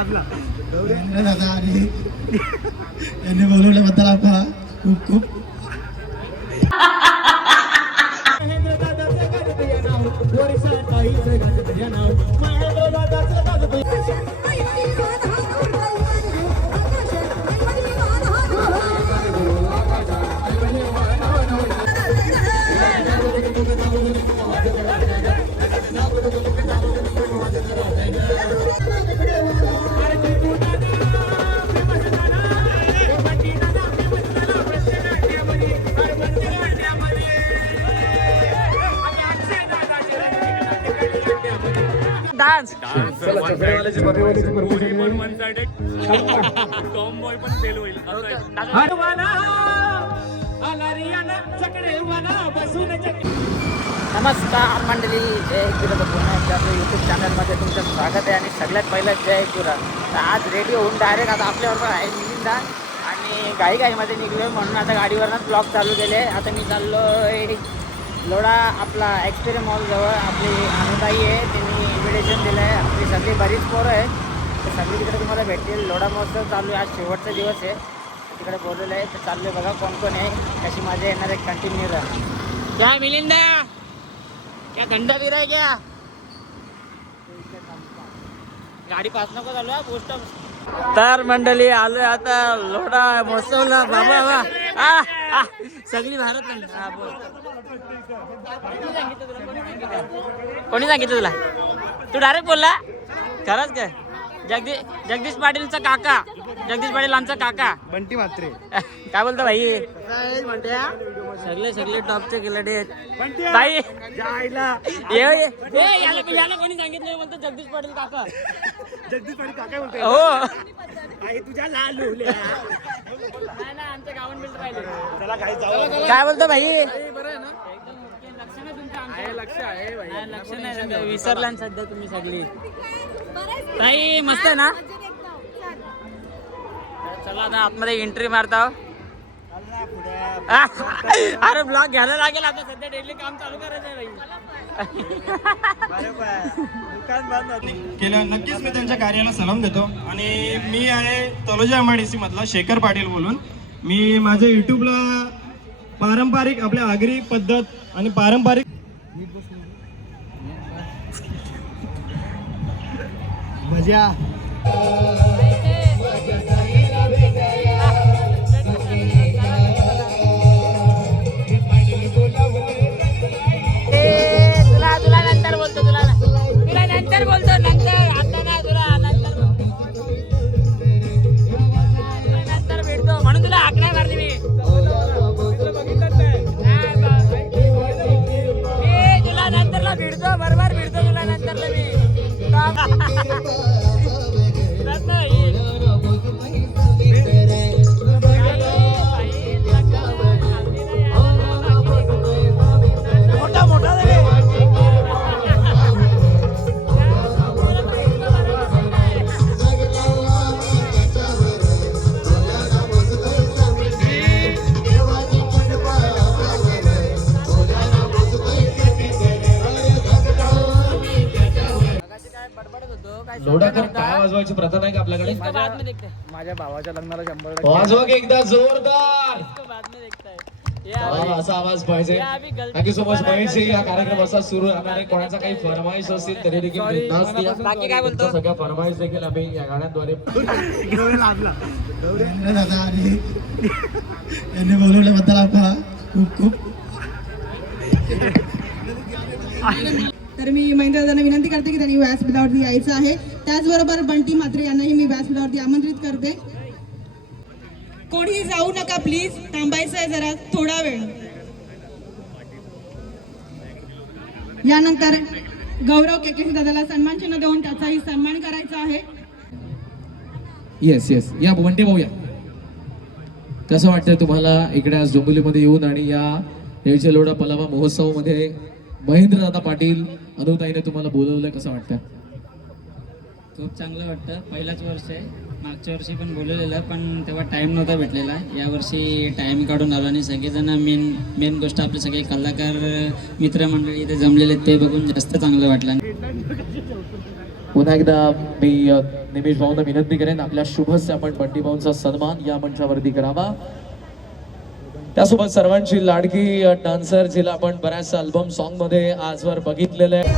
दादा आणि यांनी बोलवल्याबद्दल आपला खूप खूप डान्स नमस्कार मंडळी, जय गुरु पुन्हा एकदा आपल्या यूट्यूब चॅनलमध्ये तुमचं स्वागत आहे. आणि सगळ्यात पहिलं जय गुरु. तर आज रेडी होऊन डायरेक्ट आता आपल्याबरोबर आहे मिलिंदा आणि घाईमध्ये निघलो म्हणून आता गाडीवरनंच ब्लॉग चालू केले. आता मी चाललो लोढा आपला एक्सपिरियम मॉल जवळ. आपली अनुताई आहे, त्यांनी इन्व्हिटेशन दिलं आहे. आपली सगळी बरीच पोरं आहे, तर सगळी तिकडे तुम्हाला भेटतील. लोढा महोत्सव चालू आहे, आज शेवटचा दिवस आहे. तिकडे बोलवलं आहे, तर चालू आहे. बघा कोण कोण आहे, कशी मजा येणार आहे. कंटिन्यू राहा. क्या मिलिंदा, क्या घंटा दे रहा है क्या? गाडी पास नको चालू आहे पोस्ट. तर मंडळी आलोय आता लोढा महोत्सवला. बाबा सगळी भारत कोणी सांगितलं तुला? तू डायरेक्ट बोलला खरंच काय? जगदीश पाटीलचा काका, जगदीश पाटील आमचा काका बंटी म्हात्रे. काय बोलतो भाई? सगळे टॉपचे खिलाडी आहेत भाई. याला कोणी सांगितलं बोलतो जगदीश पाटील काका? जगदीश पाटील काका बोलतो हो. तुझ्या लालू आमच्या गावात मिळत पाहिजे. काय बोलतो भाई? बरं आहे ना? लक्ष नाही विसरला सध्या तुम्ही सगळी. ताई मस्त आहे ना? चला आता आतमध्ये एंट्री मारता. अरे ब्लॉग घ्यायला लागेल आता, सध्या डेली काम चालू करायचं आहे. केलं नक्कीच मी त्यांच्या कार्याला सलाम देतो. आणि मी आहे तलोजा MIDC मधला शेखर पाटील बोलून. मी माझ्या युट्यूबला पारंपरिक आपल्या आगरी पद्धत आणि पारंपरिक भज्या तुला नंतर बोलतो, तुला नंतर बोलतो. नंतर आता ना, तुला नंतर भेटतो म्हणून तुला हाक नाही मारली मी. तुला नंतरला भेटतो, बरोबर भेटतो तुला नंतरला मी. मोठा मोठा लोढाकर काय वाजवायची प्रथा नाही का आपल्याकडे? माझ्या भावाच्या लग्नाला 100 वाजवा की एकदा जोरदार टक्के. असा आवाज पाहिजे. Thank you so much Mahesh ji. हा कार्यक्रम असा सुरू राहणार आहे. कोणाचा काही फरमाईश असेल तरी देखील बाकी काय बोलतो? सगळ्या फरमाईश देखील आम्ही या गाण्याद्वारे दादा आणि यांनी बोलवल्याबद्दल आपला खूप खूप. तर मी महेंद्रदादांना विनंती करते की त्यांनी व्यासपीठावरती यायचं आहे. त्याचबरोबर बंटी म्हात्रे यांनाही मी व्यासपीठावरती आमंत्रित करते. कोणी जाऊ नका प्लीज, थांबायचं आहे जरा थोडा वेळ. यानंतर गौरव केकेसी दादाला सन्मान चिन्ह देऊन त्याचाही सन्मान करायचा आहे. येस या बंटी भाऊ या. कसं वाटतंय तुम्हाला इकडे आज डोंबिवलीमध्ये येऊन आणि या नेवचे लोढा पलावा महोत्सवामध्ये महेंद्रदादा पाटील अनुताईने तुम्हाला बोलवलंय? कसं वाटतं? खूप चांगलं वाटतं. पहिलाच वर्ष आहे. मागच्या वर्षी पण बोलवलेलं, पण तेव्हा टाईम नव्हता भेटलेला. यावर्षी टाईम काढून आलो आणि सगळेजण मेन गोष्ट आपले सगळे कलाकार मित्रमंडळी इथे जमलेले ते बघून जास्त चांगलं वाटलं. पुन्हा एकदा मी निमेश भाऊंना विनंती करेन आपल्या शुभस्य आपण बंटी भाऊंचा सन्मान या मंचावरती करावा. त्यासोबत सर्वांची लाडकी डान्सर जिला आपण बऱ्याचशा अल्बम सॉन्ग मध्ये आजवर बघितलेलं आहे.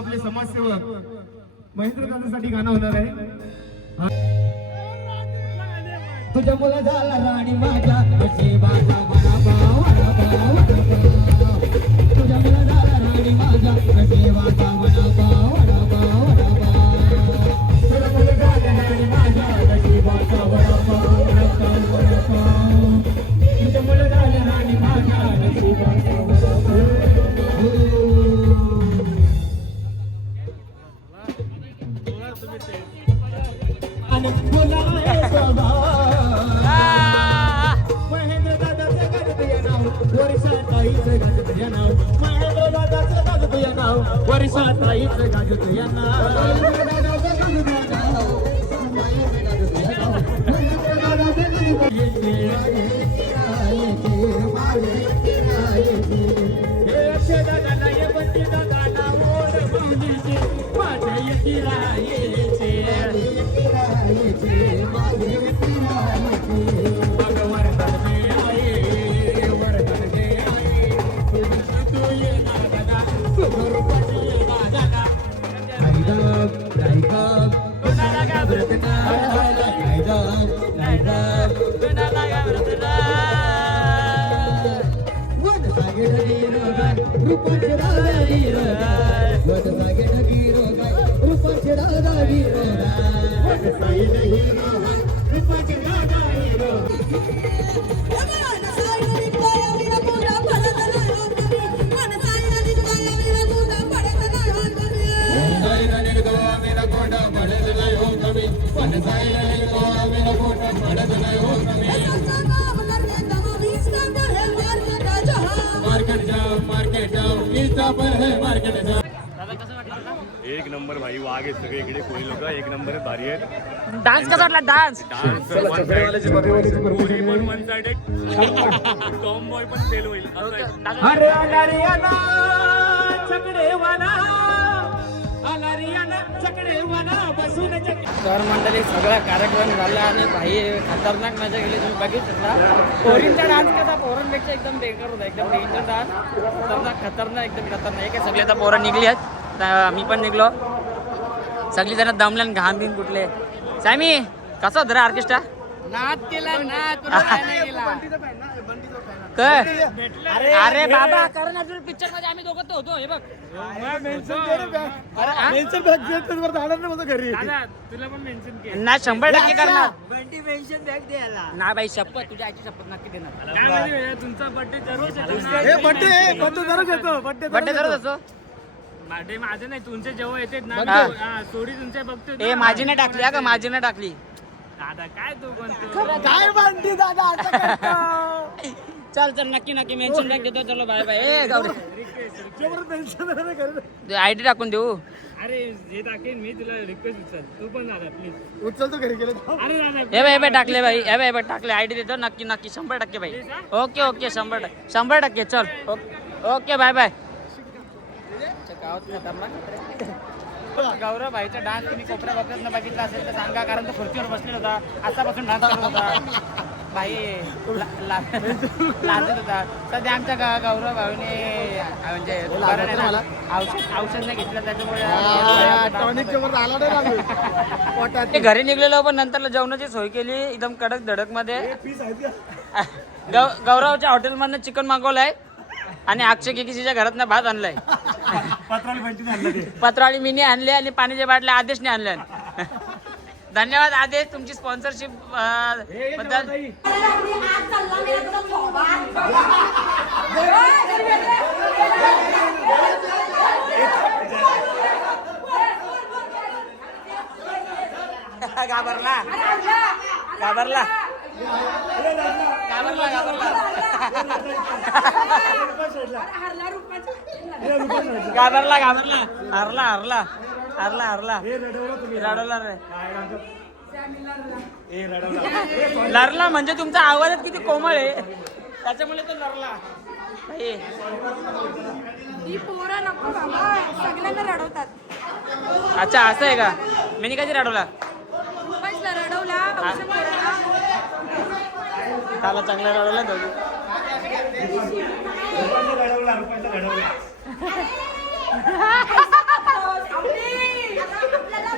आपले समाजसेवक महेंद्र दादासाठी गाणं होणार आहे. तुझ्या मुला झाला राणी माझ्या नशिबाचा वडापाव, वडापाव, वडापाव. तुझ्या मुला झाला राणी माझ्या नशिबाचा वडापाव, वडापाव, वडापाव. तुझ्या मुला झाला राणी माझ्या नशिबाचा वडापाव, वडापाव, वडापाव. तुझ्या मुला झाला राणी माझ्या नशिबाचा वडापाव. आणि बोलाय बाबा महेंद्र दादाचं गाजत नाव वर्षात आईचं गाजत नाव महेंद्र दादाचं गाजत नाव वर्षात आईचं गाजत एक नंबर भाई, वाघ आहेत सगळे इकडे, कोळी लोक एक नंबर आहेत, भारी आहेत. डान्स कसा वाटला डान्स? टॉम बॉय पण फेल होईल. तर मंडळी सगळा कार्यक्रम झाला आणि भाई खतरनाक मजा गेली. तुम्ही बघित शकता पोरींचा डान्स कसा पोरांपेक्षा एकदम बेकार होता, एकदम डेंजर डान्स, खतरनाक एकदम खतरनाक. एक सगळे आता पोरं निघली आहेत, मी पण निघलो. सगळी जण दमल्या घाम बिन कुठले. सॅमी कसा होतं रे ऑर्केस्ट्रा? नाच केला अरे बाबा, कारण आपल्या पिक्चर मध्ये आम्ही दोघं तर होतो. हे बघ ना 100% करणार ना बाई, शपथ तुझ्या आईची शपथ नक्की देणार. तुमचा बर्थडे दररोज बड्डे करत असतो. बर्थडे माझं नाही, तुमचे जेव्हा येते ना हा. स्टोरी तुमच्या बघतो. ए माझी नाही टाकली का, माझी नाही टाकली. दादा काय तू म्हणतो? काय म्हणते दादा? चल चल नक्की नक्की मेन्शन बॅक देतो. चलो बाय बाय. आयडी टाकून देऊ. अरे हे टाकेन मी तुला, रिक्वेस्ट उचल तू पण दादा प्लीज. उचलतो घरी गेलो. अरे दादा हे बाय टाकले भाई, हे बाय टाकले. आयडी देतो नक्की नक्की 100% भाई. Okay okay 100%. चल ओके बाय बाय. गौरव भाईचा डान्स तुम्ही कोपऱ्या कोपऱ्यात बघितला असेल तर सांगा, कारण तो खुर्चीवर बसलेला होता, आतापासून डान्स करत होता. भाई लाजत होता. सध्या आमच्या गौरव भाऊने म्हणजे औषध नाही घेतलं त्याच्यामुळे घरी निघलेलो, पण नंतरला जेवणाची सोय केली एकदम कडक धडक मध्ये. गौरवच्या हॉटेलमधनं चिकन मागवलंय आणि अक्षय केकीच्या घरातनं भात आणलाय. पत्रावळी मिनी आणले आणि पाण्याच्या बाटल्या आदेशने आणल्या. धन्यवाद आदेश, तुमची स्पॉन्सरशिप बद्दल. घाबरला घाबरला घाबरला घाबरला घाबरला हरला हरला हरला हरला रडवला रे. लरला म्हणजे तुमचा आवाजच किती कोमळ आहे त्याच्यामुळे तो लरला. ही पोरं नको बाबा, सगळ्यांना रडवतात. अच्छा असं आहे का? मी कधी रडवला? रुपाईला रडवला, औषध पोराला. त्याला चांगला रडवला दोघी. आपल्याला